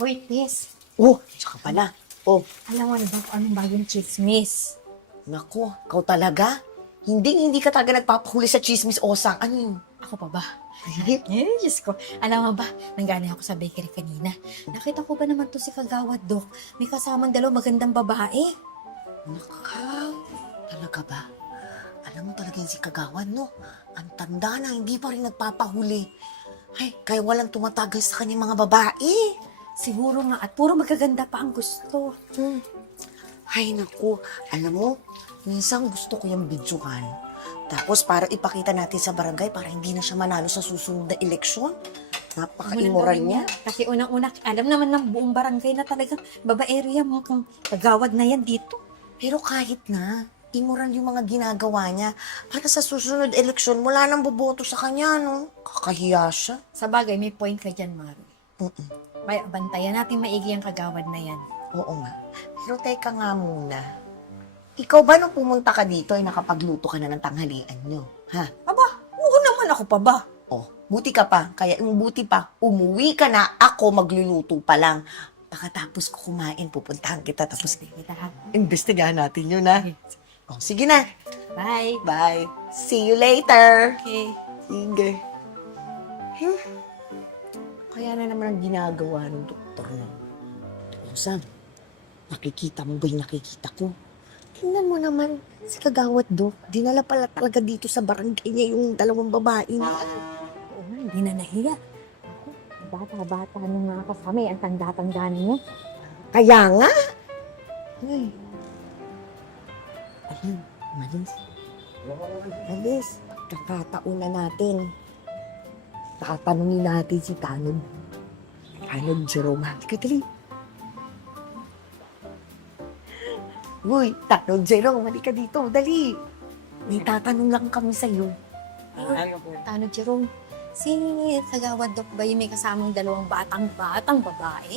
Uy, Tess. Oh, tsaka pala. Oh, Alam mo na ba kung anong bagong chismis? nako, ikaw talaga? Hindi ka talaga nagpapahuli sa chismis osang. Ano yun? Ako pa ba? Higit. Diyos ko. Alam mo ba, nanggana ako sa bakery kanina. Nakita ko ba naman to si Kagawad, Dok? May kasamang magandang babae. Nakaw, talaga ba? Alam mo talaga yung si Kagawan, no? Ang tanda na, hindi pa rin nagpapahuli. Ay, kaya walang tumatagal sa kanyang mga babae. Siguro nga, at puro magaganda pa ang gusto. Ay, naku. Alam mo, minsan gusto ko yung bidyuhan. Tapos para ipakita natin sa barangay para hindi na siya manalo sa susunod na eleksyon. Napaka-immoral niya. Kasi unang-una, alam naman ng buong barangay na talagang babaerya mo kung Kagawad na yan dito. Pero kahit na, immoral yung mga ginagawa niya. Para sa susunod eleksyon, wala nang boboto sa kanya, no? Kakahiya siya. Sa bagay, may point ka dyan, Maru. Mm-mm. May bantayan natin maigi ang Kagawad na yan. Oo nga. Pero teka nga muna. Ikaw ba nung pumunta ka dito ay nakapagluto ka na ng tanghalian nyo? Ha? Aba, oo naman ako pa ba? Oh, buti ka pa. Kaya yung buti pa, umuwi ka na, ako magluluto pa lang. Pagkatapos ko kumain, pupuntahan kita. Tapos Kita ha. investigahan natin yun, ha? Oh, sige na. Bye. Bye. See you later. Okay. Sige. Kaya na naman ang ginagawa ng doktor na. Sam, nakikita mo ba yung nakikita ko? Tingnan mo naman, si Kagawad Dok, dinala pala talaga dito sa barangay niya yung dalawang babae niya. Oo nga, hindi na nahiya. Ako, bata-bata nung mga kasama, ang tanda-tanda niyo. Kaya nga. Ay. Ayun, malis. Malis. Kakataon na natin. Tatanungin natin si Tanod. Tanod Jerome. Halika, dali. Uy, Tanod Jerome, halika dito. Dali. May tatanong lang kami sa'yo. Ano po? Tano, Jerome, si Kagawad Dok ba yung may kasamang dalawang batang babae?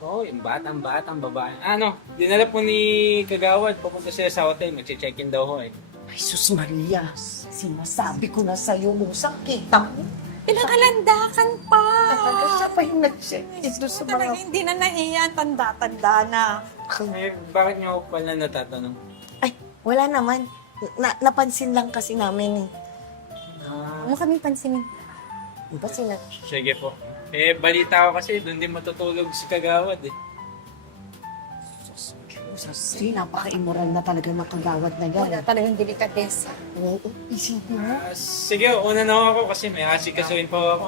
Oo, yung batang babae. Ano, dinala po ni Kagawad, pupunta sila sa hotel, mag-check-in daw ho eh. Ay, sus Maria. Sinasabi ko na sa'yo, musang kita mo. Pinakalandakan pa! Talaga siya pa yung nag-check. Ito sa Talaga mga... hindi na nahiya, tanda-tanda na. Eh, bakit niyo pala natatanong? Ay, wala naman. Napansin lang kasi namin eh. Ano kami pansinin? Diba sila? Sige po. Eh, balita ko kasi, doon din matutulog si Kagawad eh. Kasi napaka-immoral na talaga ng Kagawad na yan. Wala talagang delikatesa. Oo, isipin mo. Sige, una na ako kasi may asikasuhin po ako.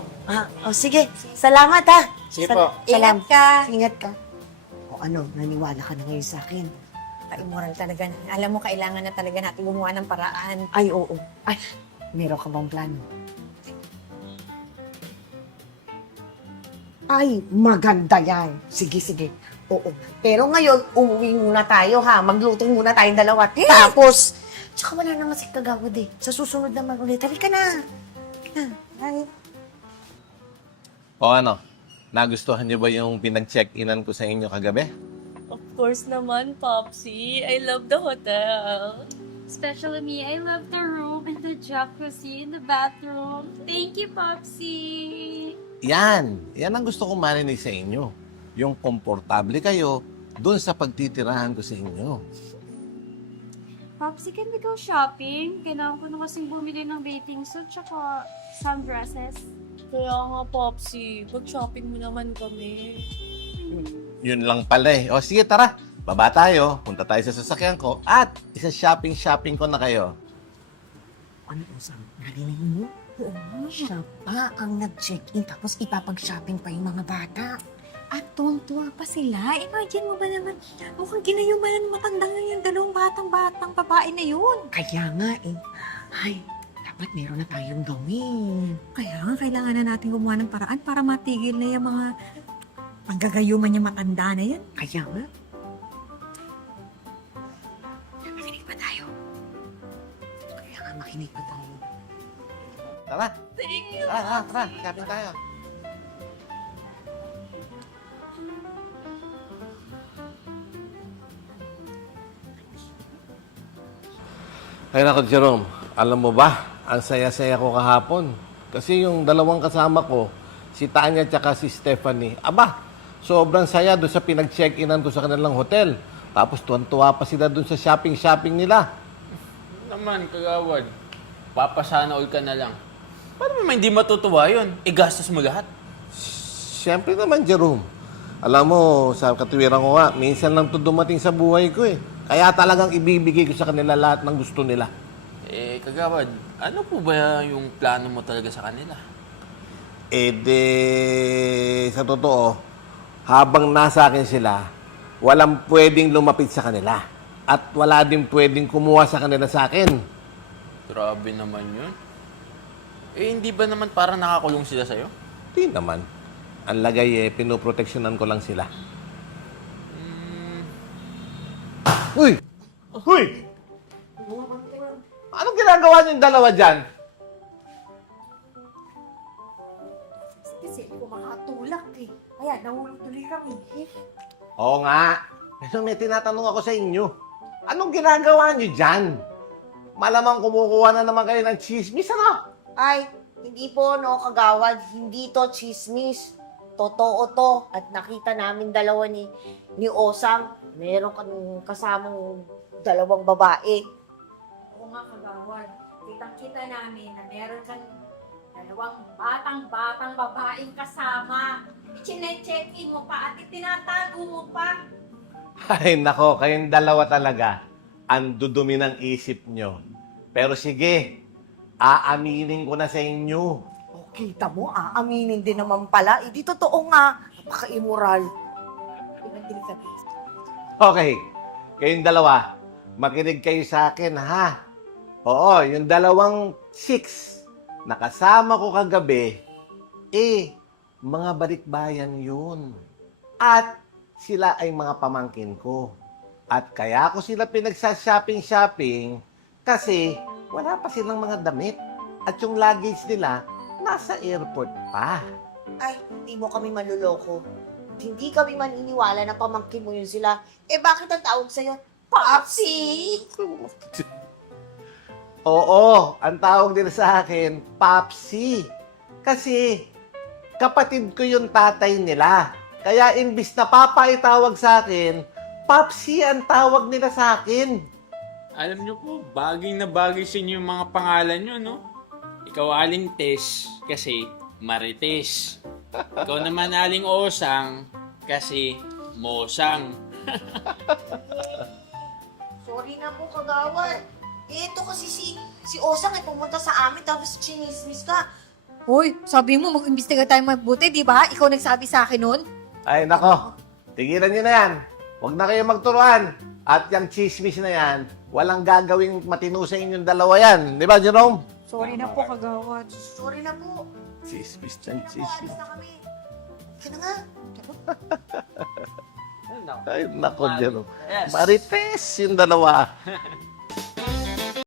Sige. Salamat ha. Sige po. Ingat ka! Ingat ka. O ano, naniwala ka na ngayon sa akin. Ka-immoral talaga. Alam mo, kailangan na talaga natin gumawa ng paraan. Ay, oo. Ay, meron ka bang plano? Ay, maganda yan. Sige. Oo. Pero ngayon, umuwi muna tayo ha. Magluto muna tayong dalawa. Tapos, tsaka wala naman si Kagawad eh. Sa susunod naman ulit. Halika na. Ay. O ano, nagustuhan niyo ba yung pinag-check-inan ko sa inyo kagabi? Of course naman, Popsy. I love the hotel. Especially me, I love the room and the jacuzzi in the bathroom. Thank you, Popsy! Yan ang gusto kong marinig sa inyo. Yung komportable kayo dun sa pagtitirahan ko sa inyo. Popsy, can we go shopping? Kailangan ko na kasing bumili ng bathing suit tsaka sundresses. Kaya nga, Popsy, pag-shopping mo naman kami. Yun lang pala eh. O sige, tara. Baba tayo, punta tayo sa sasakyan ko, at isa-shopping ko na kayo. Ano po, Sam? Narinig mo? Siya pa ang nag-check-in tapos ipapag-shopping pa yung mga bata. At tuwang-tuwa pa sila. Imagine mo ba naman, mukhang ginayuman ng matanda nga yung dalawang batang babae na yun. Kaya nga eh. Ay, dapat meron na tayong gawin. Kaya nga, kailangan na natin gumawa ng paraan para matigil na yung mga panggagayuman niya matanda na yan. Kaya nga. Makinig pa tayo. Kaya nga makinig pa tayo. Tara, Thank you. tara, shopping tayo. Ay nako, Jerome, alam mo ba, ang saya-saya ko kahapon. Kasi yung dalawang kasama ko, si Tanya at si Stephanie, aba, Sobrang saya doon sa pinag-check-inan ko sa kanilang hotel. Tapos tuwan-tuwa pa sila doon sa shopping-shopping nila. Naman, kagawad. Papasana all ka na lang. Paano naman hindi matutuwa yun? Gastos mo lahat. Siyempre naman, Jerome. Alam mo, sa katuwiran ko nga, minsan lang ito dumating sa buhay ko eh. Kaya talagang ibibigay ko sa kanila lahat ng gusto nila. Kagawad, ano po ba yung plano mo talaga sa kanila? Sa totoo, habang nasa akin sila, walang pwedeng lumapit sa kanila. At wala din pwedeng kumuha sa kanila sa akin. Grabe naman yun. Hindi ba naman parang nakakulong sila sa'yo? Di naman. Ang lagay pinoproteksyonan ko lang sila. Uy! Uy! Anong ginagawa niyong dalawa dyan? Kasi hindi ko makatulak eh. Kaya nahulog tuloy kami. Oo nga. Pero may tinatanong ako sa inyo. Anong ginagawa niyo dyan? Malamang kumukuha na naman kayo ng chismis, ano? Ay, hindi po, no, kagawad. Hindi to chismis. Totoo to. At nakita namin dalawa ni Osang. Meron kaming kasamang dalawang babae. Oo nga, kagawad. Kitang-kita namin na meron kang dalawang batang babaeng kasama. Chine-check-in mo pa at itinatago mo pa. Ay, nako, kayong dalawa talaga. Ang dudumi ng isip nyo. Pero sige, aaminin ko na sa inyo. O, kita mo, aaminin din naman pala. Di totoo nga. Napaka-immoral. Okay, kayong dalawa, makinig kayo sa akin, ha? Oo, yung dalawang chicks na kasama ko kagabi, mga balikbayan yun. At sila ay mga pamangkin ko. At kaya ko sila pinagsa-shopping-shopping kasi wala pa silang mga damit. At yung luggage nila, nasa airport pa. Ay, hindi mo kami manluloko. At hindi kami maniniwala na pamangkin mo yun sila. Bakit ang tawag sa'yo? Popsi! Oo, ang tawag nila sa akin, Popsi. Kasi kapatid ko yung tatay nila. Kaya imbis na Papa itawag sa akin, Popsi ang tawag nila sa akin. Alam nyo po, bagay na bagay sa inyo yung mga pangalan nyo, no? Ikaw Aling Tess, kasi Marites. Ikaw naman Aling Osang, kasi Mosang. Sorry na po, kagawad. Ito kasi si Osang ay pumunta sa amin tapos chinismis ka. Hoy, sabi mo mag-imbestiga tayo mabuti, di ba? Ikaw nagsabi sa akin nun. Ay, nako. Tigilan nyo na yan. Huwag na kayo magturuan. At yung chismis na yan, walang gagawing matino sa inyong dalawa yan. Di ba, Jerome? Sorry na po, kagawad. Sorry na po. Chismis yan, Alis chismis. na kami. Kaya na nga. Ay, nako, Jerome. Marites yung dalawa.